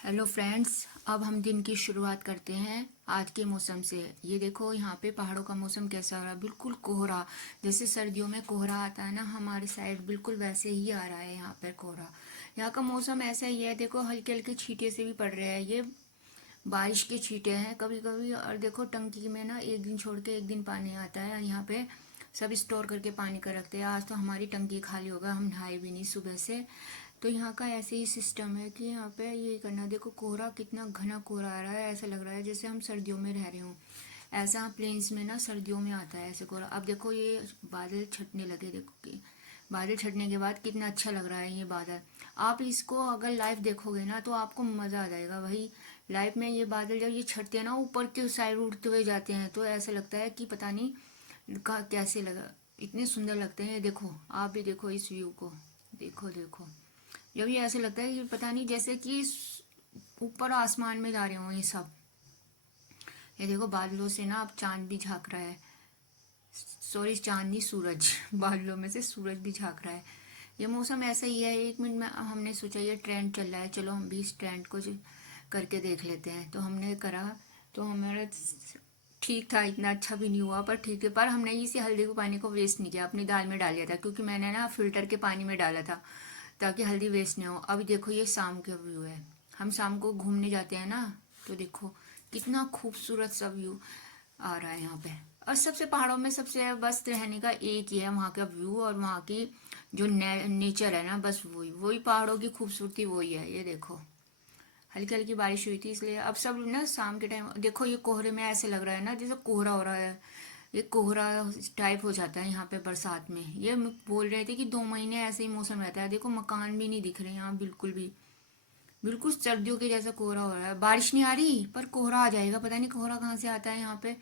Hello friends. अब हम दिन की शुरुआत करते हैं आज के मौसम से। ये देखो यहाँ पे पहाड़ों का मौसम कैसा हो रहा है, बिल्कुल कोहरा। जैसे सर्दियों में कोहरा आता है ना हमारे साइड, बिल्कुल वैसे ही आ रहा है यहाँ पर कोहरा। यहाँ का मौसम ऐसा ही है, देखो हल्के हल्के छींटे से भी पड़ रहे हैं, ये बारिश के छींटे हैं कभी कभी। और देखो टंकी में ना एक दिन छोड़ के एक दिन पानी आता है, यहाँ पे सब स्टोर करके पानी कर रखते हैं। आज तो हमारी टंकी खाली होगा, हम नहाए भी नहीं सुबह से। तो यहाँ का ऐसे ही सिस्टम है कि यहाँ पे ये करना। देखो कोहरा कितना घना कोहरा आ रहा है, ऐसा लग रहा है जैसे हम सर्दियों में रह रहे हों। ऐसा प्लेन्स में ना सर्दियों में आता है ऐसे कोहरा। अब देखो ये बादल छटने लगे, देखो कि बादल छटने के बाद कितना अच्छा लग रहा है ये बादल। आप इसको अगर लाइव देखोगे ना तो आपको मज़ा आ जाएगा भाई। लाइव में ये बादल जब ये छटते हैं ना, ऊपर के साइड उड़ते हुए जाते हैं, तो ऐसा लगता है कि पता नहीं का कैसे लगा, इतने सुंदर लगते हैं। ये देखो, आप भी देखो इस व्यू को, देखो देखो। जब ये ऐसे लगता है कि पता नहीं जैसे कि ऊपर आसमान में जा रहे हो ये सब। ये देखो बादलों से ना अब चांद भी झांक रहा है। सॉरी, चांद नहीं, सूरज बादलों में से सूरज भी झांक रहा है। ये मौसम ऐसा ही है। एक मिनट में हमने सोचा ये ट्रेंड चल रहा है, चलो हम भी इस ट्रेंड को करके देख लेते हैं। तो हमने करा, तो हमारा ठीक था, इतना अच्छा भी नहीं हुआ पर ठीक है। पर हमने इसी हल्दी को पानी को वेस्ट नहीं किया, अपनी दाल में डाल दिया था, क्योंकि मैंने ना फिल्टर के पानी में डाला था ताकि हल्दी वेस्ट नहीं हो। अभी देखो ये शाम का व्यू है, हम शाम को घूमने जाते हैं ना, तो देखो कितना खूबसूरत सा व्यू आ रहा है यहाँ पे। और सबसे पहाड़ों में सबसे बस रहने का एक ही है, वहाँ का व्यू और वहाँ की जो नेचर है ना, बस वही वही पहाड़ों की खूबसूरती वही है। ये देखो हल्की हल्की बारिश हुई थी, इसलिए अब सब ना शाम के टाइम देखो ये कोहरे में ऐसे लग रहा है ना जैसे कोहरा हो रहा है। ये कोहरा टाइप हो जाता है यहाँ पे बरसात में। ये बोल रहे थे कि 2 महीने ऐसे ही मौसम रहता है। देखो मकान भी नहीं दिख रहे यहाँ बिल्कुल भी, बिल्कुल सर्दियों के जैसा कोहरा हो रहा है। बारिश नहीं आ रही पर कोहरा आ जाएगा, पता नहीं कोहरा कहाँ से आता है यहाँ पे।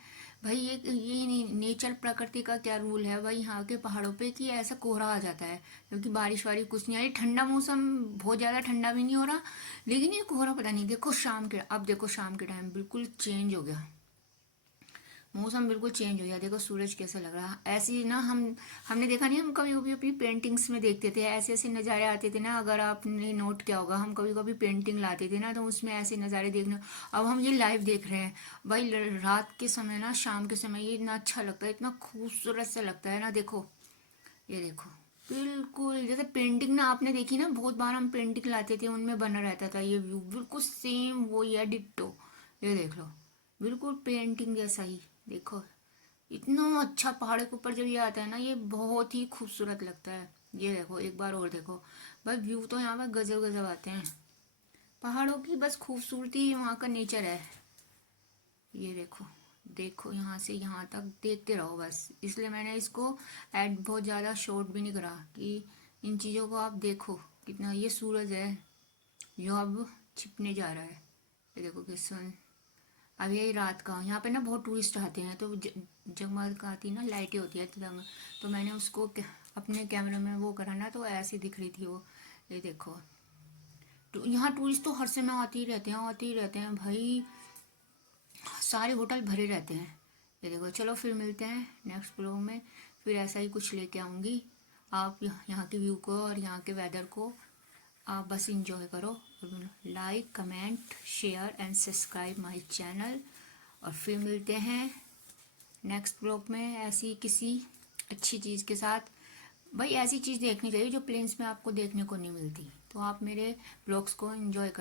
भाई ये नेचर प्रकृति का क्या रूल है भाई यहाँ के पहाड़ों पे कि ऐसा कोहरा आ जाता है। क्योंकि बारिश वारिश कुछ नहीं आ रही, ठंडा मौसम, बहुत ज़्यादा ठंडा भी नहीं हो रहा, लेकिन ये कोहरा पता नहीं। देखो शाम के, अब देखो शाम के टाइम बिल्कुल चेंज हो गया मौसम, बिल्कुल चेंज हो गया। देखो सूरज कैसा लग रहा है। ऐसे ही ना हमने देखा नहीं, हम कभी कभी अपनी पेंटिंग्स में देखते थे ऐसे ऐसे नज़ारे आते थे ना। अगर आपने नोट किया होगा, हम कभी कभी पेंटिंग लाते थे ना, तो उसमें ऐसे नज़ारे देखने। अब हम ये लाइव देख रहे हैं भाई, रात के समय ना, शाम के समय ये इतना अच्छा लगता है, इतना खूबसूरत सा लगता है ना। देखो ये देखो, बिल्कुल जैसे पेंटिंग ना आपने देखी ना, बहुत बार हम पेंटिंग लाते थे, उनमें बना रहता था ये व्यू, बिल्कुल सेम वही है, डिट्टो। ये देख लो, बिल्कुल पेंटिंग जैसा ही। देखो इतना अच्छा पहाड़ के ऊपर जब ये आता है ना, ये बहुत ही खूबसूरत लगता है। ये देखो एक बार और देखो भाई, व्यू तो यहाँ पर गजब गजब आते हैं। पहाड़ों की बस खूबसूरती वहाँ का नेचर है। ये देखो, देखो यहाँ से यहाँ तक देखते रहो बस। इसलिए मैंने इसको ऐड बहुत ज़्यादा शॉर्ट भी नहीं करा कि इन चीज़ों को आप देखो। कितना ये सूरज है जो अब छिपने जा रहा है। ये देखो किस, अब यही रात का यहाँ पे ना बहुत टूरिस्ट आते हैं, तो जगमगाती ना लाइटें होती है तो मैंने उसको अपने कैमरे में वो करा ना, तो ऐसे दिख रही थी वो। ये देखो, तो यहाँ टूरिस्ट तो हर समय आते ही रहते हैं, आते ही रहते हैं भाई, सारे होटल भरे रहते हैं। ये देखो, चलो फिर मिलते हैं नेक्स्ट ब्लॉग में, फिर ऐसा ही कुछ लेके आऊँगी। आप यहाँ के व्यू को और यहाँ के वेदर को आप बस इंजॉय करो। Like comment share and subscribe my channel. और फिर मिलते हैं नेक्स्ट ब्लॉग में ऐसी किसी अच्छी चीज़ के साथ। भाई ऐसी चीज़ देखनी चाहिए जो प्लेन्स में आपको देखने को नहीं मिलती, तो आप मेरे ब्लॉग्स को एंजॉय कर